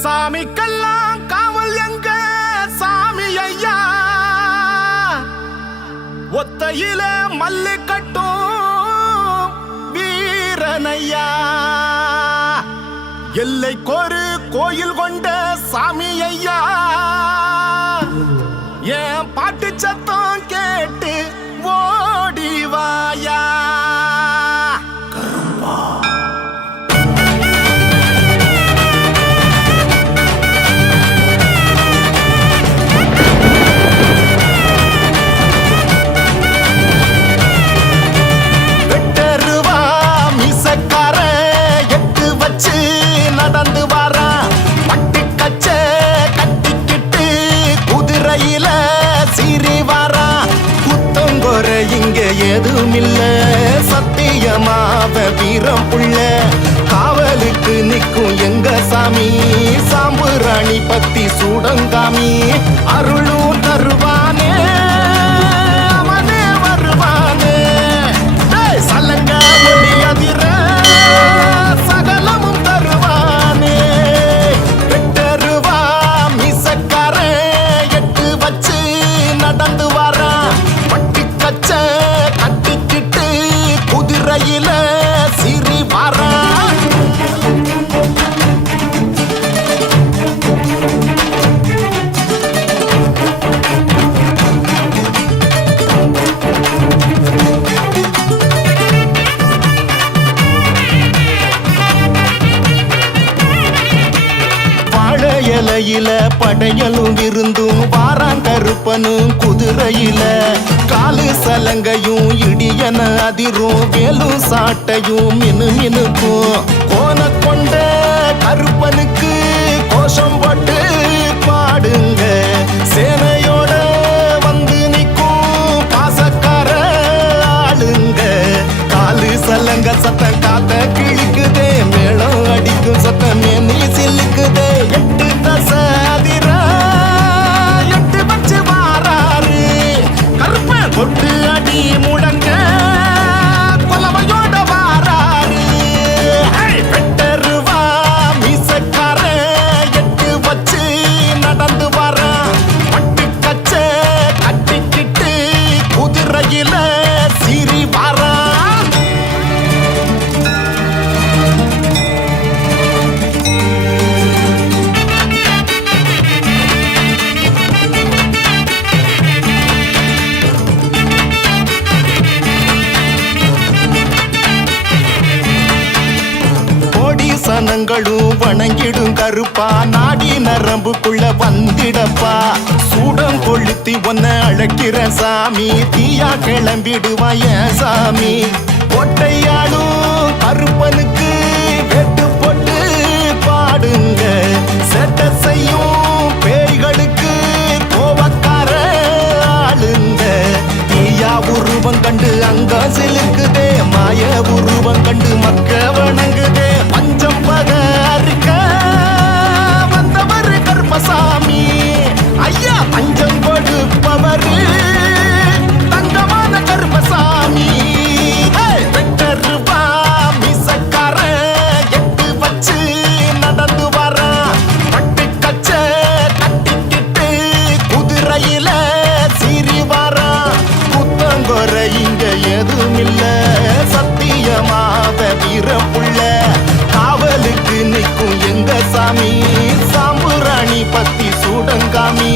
சாமிக்கெல்லாம் காவல் எங்க சாமி ஐயா, ஒத்தையில மல்லு கட்டும் வீரனையா, எல்லைக்கொரு கோயில் கொண்ட சாமி ஐயா, என் பாட்டு சத்தம் கேட்டு ஓடிவாயா. நடந்து வாரா பட்டு கச்ச கட்டிக்கிட்டு குதிரையில சீறி வாரா. குத்தங்கொர இங்க எதுவும் இல்ல, சத்தியமாவ வீரம் புள்ள. காவலுக்கு நிற்கும் எங்க சாமி, சாம்புராணி பத்தி சூடங்காமி. அருளும் தருவானே அவனே வருவானே, சலங்க ஒளி அதிர சகலமும் தருவானே. வெட்டருவா மீசக்கார எட்டு வச்சு நடந்து வாரா, பட்டி கச்ச கட்டிக்கிட்டு குதிரையில சீறி வாரா. இலையில படையலும் விருந்தும் வாராங்கருப்பனும் குதிரையில, காலு சலங்கையும் இடியன அதிரும் வேலும் சாட்டையும் மினு மினுக்கும். கோன கொண்ட கருப்பனுக்கு கோஷம் போட்டு பாடுங்க, சேனையோட வந்து நிற்கும் பாசக்கார ஆளுங்க. காலு சலங்க சத்தம் காத்த கிழிக்குதே, மேளம் அடிக்கும் சத்தமே நீ சில்லுக்குதே. எட்டு தசதிர எட்டு வச்சு வாராரு கருப்ப, கொட்டு அடி முடங்க கொலவையோட வாராரு. வெட்டருவா மீசக்கார எட்டு வச்சு நடந்து வாரா, பட்டு கச்ச கட்டிக்கிட்டு குதிரையில சீறி வாரா. சனங்களும் வணங்கிடும் கருப்பா, நாடி நரம்புக்குள்ள வந்திடப்பா. சூடம் கொளுத்தி ஒன்ன அழைக்கிற சாமி, தீயா கிளம்பிடுவாய சாமி. கொட்டையாளும் கருப்பனுக்கு வெட்டு போட்டு பாடுங்க, செட்ட செய்யும் பேய்களுக்கு கோபக்கார ஆளுங்க. தீயா உருவம் கண்டு அங்க சிலுக்குதே, மாய உருவம் கண்டு மக்க வணங்குதே. பஞ்சம் பக அறுக்க வந்தவர் கருப்பசாமி ஐயா, பஞ்சம் கொடுப்பவர் தங்கமான கருப்பசாமி. வெட்டருவா மீசக்கார எட்டு வச்சு நடந்து வாரா, பட்டு கச்ச கட்டிக்கிட்டு குதிரையில சீறி வாரா. குத்தங்கொர இங்க எதுவும் இல்ல, சத்தியமாவ வீரம் புள்ள. காவலுக்கு நிற்கும் எங்க சாமி, சாம்புராணி பத்தி சூடங்காமி.